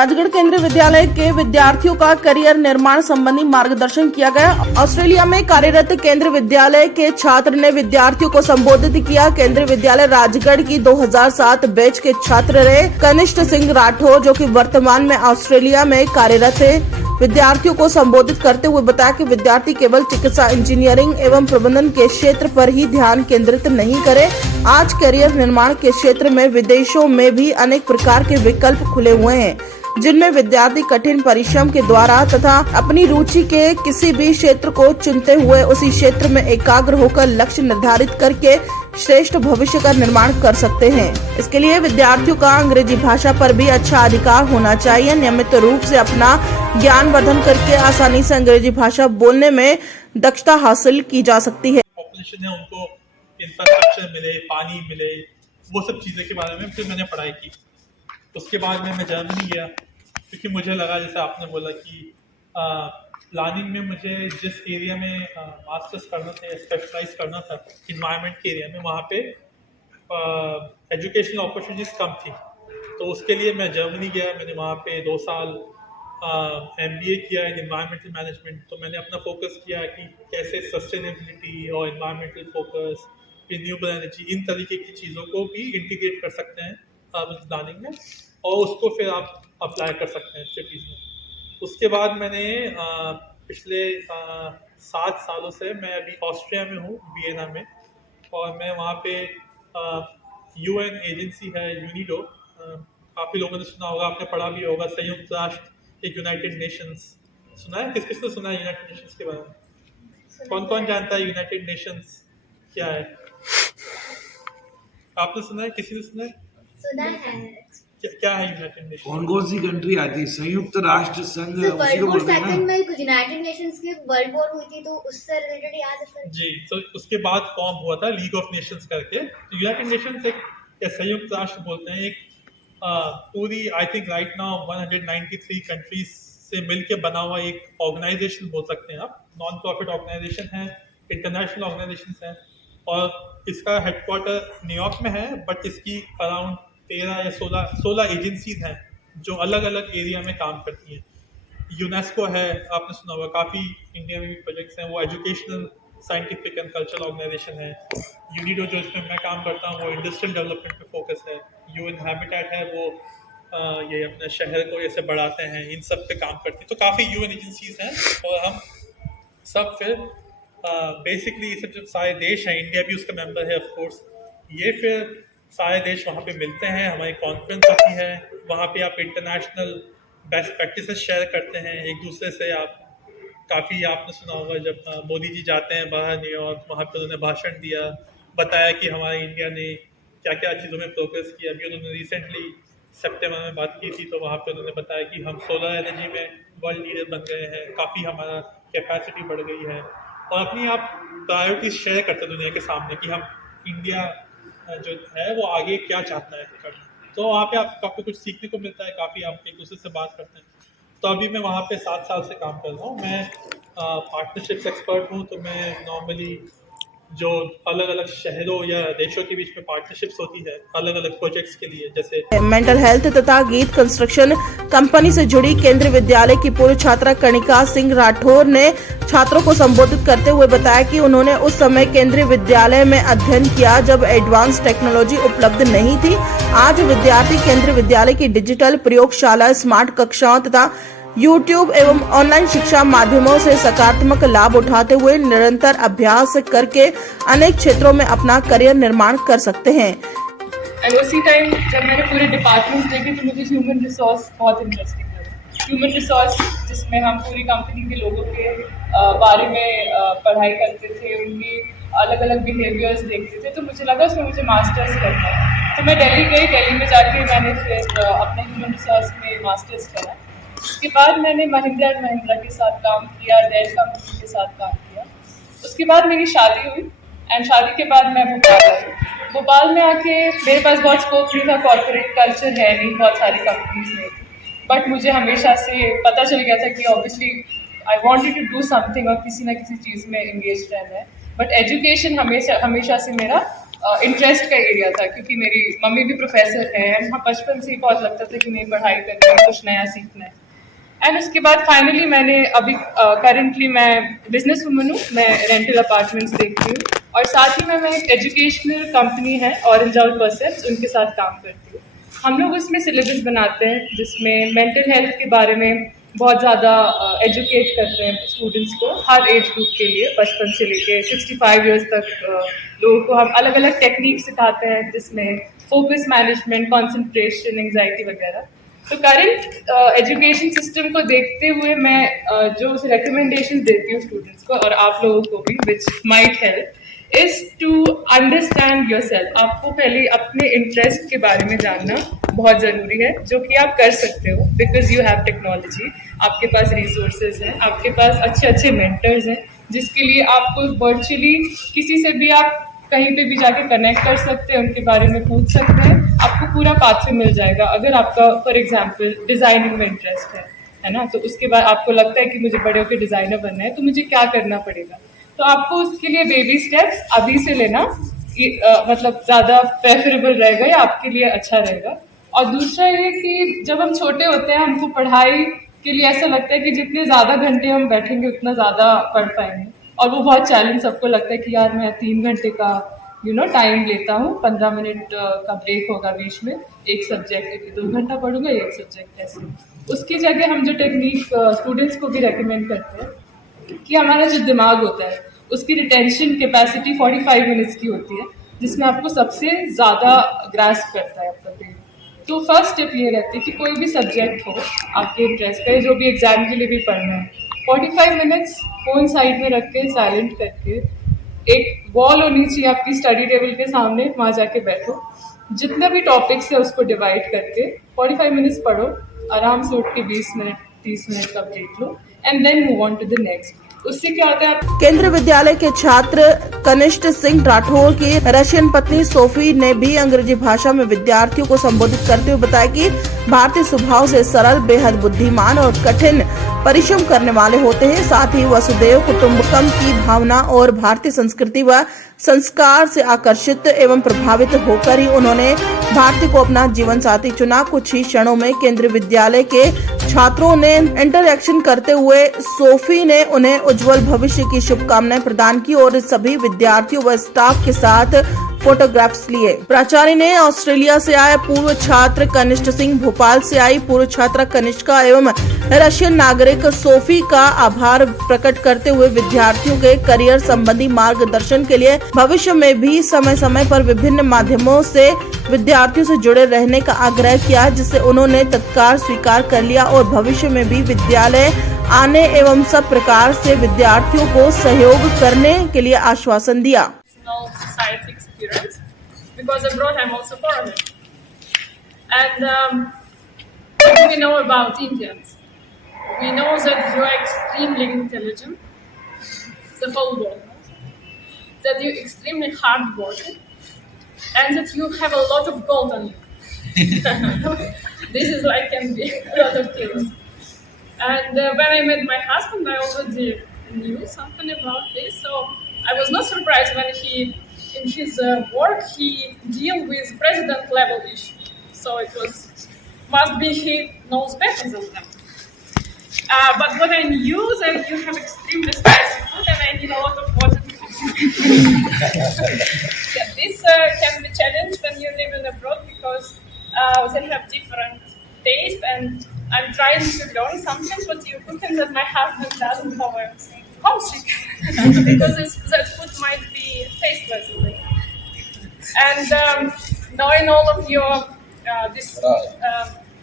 राजगढ़ केंद्रीय विद्यालय के विद्यार्थियों का करियर निर्माण संबंधी मार्गदर्शन किया गया। ऑस्ट्रेलिया में कार्यरत केंद्रीय विद्यालय के छात्र ने विद्यार्थियों को संबोधित किया। केंद्रीय विद्यालय राजगढ़ की 2007 बैच के छात्र रहे कनिष्ठ सिंह राठौर, जो कि वर्तमान में ऑस्ट्रेलिया में कार्यरत है। विद्यार्थियों को संबोधित करते हुए बताया कि विद्यार्थी केवल चिकित्सा, इंजीनियरिंग एवं प्रबंधन के क्षेत्र पर ही ध्यान केंद्रित नहीं करें। आज करियर निर्माण के क्षेत्र में विदेशों में भी अनेक प्रकार के विकल्प खुले हुए हैं, जिनमें विद्यार्थी कठिन परिश्रम के द्वारा तथा अपनी रुचि के किसी भी क्षेत्र को चुनते हुए उसी क्षेत्र में एकाग्र होकर लक्ष्य निर्धारित करके श्रेष्ठ भविष्य का निर्माण कर सकते हैं। इसके लिए विद्यार्थियों का अंग्रेजी भाषा पर भी अच्छा अधिकार होना चाहिए। नियमित रूप से अपना ज्ञान वर्धन करके आसानी से अंग्रेजी भाषा बोलने में दक्षता हासिल की जा सकती है। पॉपुलेशन है, उनको इंफ्रास्ट्रक्चर मिले, पानी मिले, वो सब चीज़ें के बारे में फिर मैंने पढ़ाई की। उसके बाद में मैं जर्मनी गया, क्योंकि मुझे लगा, जैसे आपने बोला कि प्लानिंग में मुझे जिस एरिया में मास्टर्स करना था या स्पेशलाइज करना था इन्वायरमेंट के एरिया में, वहाँ पे एजुकेशनल अपॉर्चुनिटीज़ कम थी। तो उसके लिए मैं जर्मनी गया। मैंने वहाँ पे 2 साल MBA किया इन इन्वायरमेंटल मैनेजमेंट। तो मैंने अपना फोकस किया कि कैसे सस्टेनेबिलिटी और इन्वायरमेंटल फोकस, रिन्यूएबल एनर्जी, इन तरीके की चीज़ों को भी इंटीग्रेट कर सकते हैं प्लानिंग में, और उसको फिर आप अप्लाई कर सकते हैं सिटीज़ में। उसके बाद मैंने पिछले 7 सालों से मैं अभी ऑस्ट्रिया में हूँ, वियना में, और मैं वहाँ पे UN एजेंसी है यूनिडो, काफ़ी लोगों ने सुना होगा, आपने पढ़ा भी होगा, संयुक्त राष्ट्र एक यूनाइटेड नेशंस। सुना है? किस किस ने सुना है यूनाइटेड नेशंस के बारे में? कौन कौन जानता है यूनाइटेड नेशंस क्या है? आपने सुना है? किसी ने सुना है? सुना है। क्या है यूनाइटेड नेशंस? कौन सी कंट्री आती है? संयुक्त राष्ट्र संघ। वर्ल्ड वॉर सेकंड में कुछ यूनाइटेड नेशंस की वर्ल्ड वॉर हुई थी, तो उससे रिलेटेड याद है सर? जी, तो उसके बाद फॉर्म हुआ था लीग ऑफ नेशंस करके। तो यूनाइटेड नेशंस एक, या संयुक्त राष्ट्र बोलते हैं, एक पूरी I think right now 193 countries से मिलके बना हुआ एक ऑर्गेनाइजेशन बोल सकते हैं आप। नॉन प्रॉफिट ऑर्गेनाइजेशन है, इंटरनेशनल ऑर्गेनाइजेशन है, और इसका हेडक्वार्टर न्यूयॉर्क में है, बट इसकी अराउंड 13 या 16 एजेंसीज हैं जो अलग अलग एरिया में काम करती हैं। यूनेस्को है, आपने सुना होगा, काफ़ी इंडिया में भी प्रोजेक्ट्स हैं। वो educational, scientific and cultural organisation है। यूनिडो जो इसमें मैं काम करता हूँ, वो इंडस्ट्रियल डेवलपमेंट पे फोकस है। UN हैबिटेट है, वो ये अपने शहर को ऐसे बढ़ाते हैं, इन सब पे काम करती है। तो काफ़ी UN एजेंसीज हैं, और हम सब फिर बेसिकली ये सब जो सारे देश हैं, इंडिया भी उसका मेंबर है ऑफ कोर्स, ये फिर सारे देश वहाँ पे मिलते हैं, हमारी कॉन्फ्रेंस होती है, वहाँ पे आप इंटरनेशनल बेस्ट प्रैक्टिसेस शेयर करते हैं एक दूसरे से। आप काफ़ी, आपने सुना होगा जब मोदी जी जाते हैं बाहर न्यूयॉर्क, वहाँ पे उन्होंने भाषण दिया, बताया कि हमारे इंडिया ने क्या क्या चीज़ों में प्रोग्रेस किया। अभी उन्होंने रिसेंटली सितंबर में बात की थी, तो वहाँ पे उन्होंने बताया कि हम सोलर एनर्जी में वर्ल्ड लीडर बन गए हैं, काफ़ी हमारा कैपेसिटी बढ़ गई है, और अपनी आप प्रायोरिटीज शेयर करते हैं दुनिया के सामने कि हम इंडिया जो है वो आगे क्या चाहता है करना। तो वहाँ पे आप काफ़ी कुछ सीखने को मिलता है, काफ़ी आप एक दूसरे से बात करते हैं। तो अभी मैं वहाँ पे 7 साल से काम कर रहा हूँ। मैं पार्टनरशिप्स एक्सपर्ट हूँ। तो मैं नॉर्मली जो अलग अलग शहरों या देशों के बीच में पार्टनरशिप्स होती है अलग अलग प्रोजेक्ट्स के लिए, जैसे मेंटल हेल्थ तथा गीत कंस्ट्रक्शन कंपनी से जुड़ी केंद्रीय विद्यालय की पूर्व छात्रा कणिका सिंह राठौर ने छात्रों को संबोधित करते हुए बताया कि उन्होंने उस समय केंद्रीय विद्यालय में अध्ययन किया जब एडवांस टेक्नोलॉजी उपलब्ध नहीं थी। आज विद्यार्थी केंद्रीय विद्यालय की डिजिटल प्रयोगशाला, स्मार्ट कक्षाओं तथा YouTube एवं ऑनलाइन शिक्षा माध्यमों से सकारात्मक लाभ उठाते हुए निरंतर अभ्यास करके अनेक क्षेत्रों में अपना करियर निर्माण कर सकते हैं। एंड उसी टाइम जब मैंने पूरे डिपार्टमेंट्स देखे, तो मुझे ह्यूमन रिसोर्स बहुत इंटरेस्टिंग लगा। ह्यूमन रिसोर्स जिसमें हम पूरी कंपनी के लोगों के बारे में पढ़ाई करते थे, उनकी अलग अलग बिहेवियर्स देखते थे, तो मुझे लगा उसमें मुझे मास्टर्स करना है। तो मैं दिल्ली गई, दिल्ली में जाके मैंने फिर अपने ह्यूमन रिसोर्स में मास्टर्स करा। उसके बाद मैंने महिंद्रा एंड महिंद्रा के साथ काम किया, डेल कंपनी के साथ काम किया। उसके बाद मेरी शादी हुई, एंड शादी के बाद मैं भोपाल आई। भोपाल में आके मेरे पास बहुत स्कोप नहीं था, कॉर्पोरेट कल्चर है नहीं, बहुत सारी कंपनीज नहीं थी, बट मुझे हमेशा से पता चल गया था कि obviously I wanted to do something, और किसी ना किसी चीज़ में एंगेज रहना है। बट एजुकेशन हमेशा से मेरा इंटरेस्ट का एरिया था, क्योंकि मेरी मम्मी भी प्रोफेसर है एंड हाँ बचपन से ही बहुत लगता था कि नहीं पढ़ाई करनी है, कुछ नया सीखना है। एंड उसके बाद फाइनली मैंने अभी करंटली मैं बिजनेस वुमन हूँ, मैं रेंटल अपार्टमेंट्स देखती हूँ और साथ ही में मैं एक एजुकेशनल कंपनी है ऑरेंज आउट परसेप्ट्स, उनके साथ काम करती हूँ। हम लोग उसमें सिलेबस बनाते हैं जिसमें मेंटल हेल्थ के बारे में बहुत ज़्यादा एजुकेट करते हैं स्टूडेंट्स को, हर एज ग्रुप के लिए, बचपन से लेके 65 ईयर्स तक लोगों को हम अलग अलग टेक्निक सिखाते हैं जिसमें फोकस मैनेजमेंट, कंसंट्रेशन, एंजाइटी वगैरह। तो करंट एजुकेशन सिस्टम को देखते हुए मैं जो रिकमेंडेशन देती हूँ स्टूडेंट्स को और आप लोगों को भी, which might help, is to understand your self. आपको पहले अपने इंटरेस्ट के बारे में जानना बहुत ज़रूरी है, जो कि आप कर सकते हो बिकॉज यू हैव टेक्नोलॉजी, आपके पास रिसोर्सेज हैं, आपके पास अच्छे अच्छे मेंटर्स हैं जिसके लिए आपको वर्चुअली किसी से भी आप कहीं पे भी जाके कनेक्ट कर सकते हैं, उनके बारे में पूछ सकते हैं, आपको पूरा पाथवे मिल जाएगा। अगर आपका फॉर एग्जांपल डिज़ाइनिंग में इंटरेस्ट है ना, तो उसके बाद आपको लगता है कि मुझे बड़े होकर डिज़ाइनर बनना है, तो मुझे क्या करना पड़ेगा, तो आपको उसके लिए बेबी स्टेप्स अभी से लेना मतलब ज़्यादा प्रेफरेबल रहेगा या आपके लिए अच्छा रहेगा। और दूसरा ये कि जब हम छोटे होते हैं हमको पढ़ाई के लिए ऐसा लगता है कि जितने ज़्यादा घंटे हम बैठेंगे उतना ज़्यादा पढ़ पाएंगे, और वो बहुत चैलेंज सबको लगता है कि यार मैं 3 घंटे का टाइम लेता हूँ, 15 मिनट का ब्रेक होगा बीच में, एक सब्जेक्ट 2 घंटा पढ़ूंगा, एक सब्जेक्ट ऐसे। उसकी जगह हम जो टेक्निक स्टूडेंट्स को भी रेकमेंड करते हैं कि हमारा जो दिमाग होता है उसकी रिटेंशन कैपेसिटी 45 मिनट्स की होती है, जिसमें आपको सबसे ज़्यादा ग्रास्प करता है आपका ब्रेन। तो फर्स्ट स्टेप ये रहती है कि कोई भी सब्जेक्ट हो आपके इंटरेस्ट का, जो भी एग्जाम के लिए भी पढ़ना है, 45 मिनट्स फ़ोन साइड में रख के साइलेंट करके, एक वॉल होनी चाहिए आपकी स्टडी टेबल के सामने, वहाँ जाके बैठो, जितने भी टॉपिक्स है उसको डिवाइड करके 45 मिनट्स पढ़ो, आराम से उठ के 20 मिनट 30 मिनट का ब्रेक लो and then move on to the next. उससे क्या होता है केंद्रीय विद्यालय के छात्र कनिष्ठ सिंह राठौर की रशियन पत्नी सोफी ने भी अंग्रेजी भाषा में विद्यार्थियों को संबोधित करते हुए बताया कि भारतीय स्वभाव से सरल, बेहद बुद्धिमान और कठिन परिश्रम करने वाले होते हैं। साथ ही वसुदेव कुटुंबकम की भावना और भारतीय संस्कृति व संस्कार से आकर्षित एवं प्रभावित होकर ही उन्होंने भारती को अपना जीवन साथी चुना। कुछ ही क्षणों में केंद्रीय विद्यालय के छात्रों ने इंटरैक्शन करते हुए सोफी ने उन्हें उज्जवल भविष्य की शुभकामनाएं प्रदान की और सभी विद्यार्थियों व स्टाफ के साथ फोटोग्राफ्स लिए। प्राचार्य ने ऑस्ट्रेलिया से आए पूर्व छात्र कनिष्ठ सिंह, भोपाल से आई पूर्व छात्रा कनिष्का एवं रशियन नागरिक सोफी का आभार प्रकट करते हुए विद्यार्थियों के करियर संबंधी मार्गदर्शन के लिए भविष्य में भी समय समय पर विभिन्न माध्यमों से विद्यार्थियों से जुड़े रहने का आग्रह किया, जिसे उन्होंने तत्काल स्वीकार कर लिया और भविष्य में भी विद्यालय आने एवं सब प्रकार से विद्यार्थियों को सहयोग करने के लिए आश्वासन दिया। society experience because abroad I'm also foreigner, and what do we know about Indians? We know that you are extremely intelligent, the whole world knows, that you're extremely hardworking, and that you have a lot of gold on you. This is like can be a lot of things. And when I met my husband, I already knew something about this, so I was not surprised when in his work, he deal with president level issue. So it must be he knows better than them. But what I knew that you have extremely spicy food and I need a lot of water to This can be challenged when you live in abroad because they have different taste, and I'm trying to learn something, but you're cooking that my husband doesn't know. I'm saying homesick because that food might be tasteless. And knowing all of your this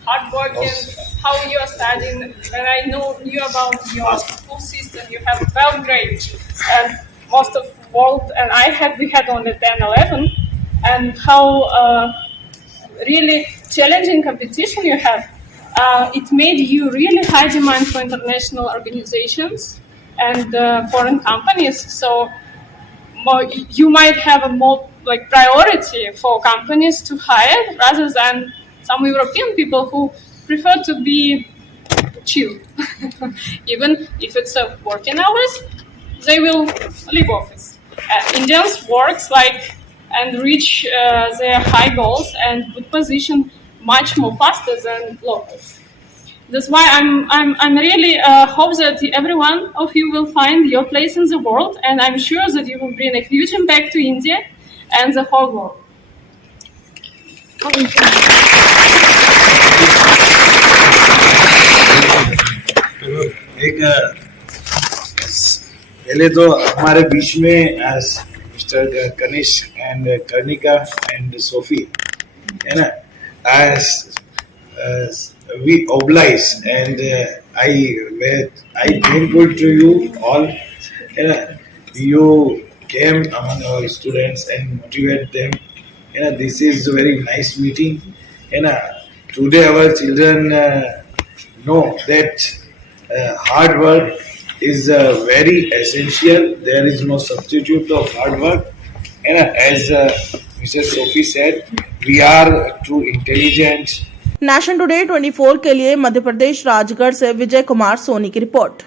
hard work and how you are studying, when I knew about your school system, you have 12 grades and most of world, and we had only 10, 11, and how really challenging competition you have. It made you really high demand for international organizations and foreign companies. So you might have a more like priority for companies to hire rather than some European people who prefer to be chill. Even if it's working hours, they will leave office. Indians works like and reach their high goals and would position much more faster than locals. That's why I'm really hope that every one of you will find your place in the world, and I'm sure that you will bring a huge impact to India and the whole world. एक पहले तो हमारे बीच में mister Kanishk and Karnika and Sophie है ना, we oblige and I thankful to you all. You came among our students and motivate them. This is a very nice meeting. Today our children know that hard work is very essential. There is no substitute of hard work. As Mrs. Sophie said, we are too intelligent. Nation today 24 के लिए मध्य प्रदेश राजगढ़ से विजय कुमार सोनी की report.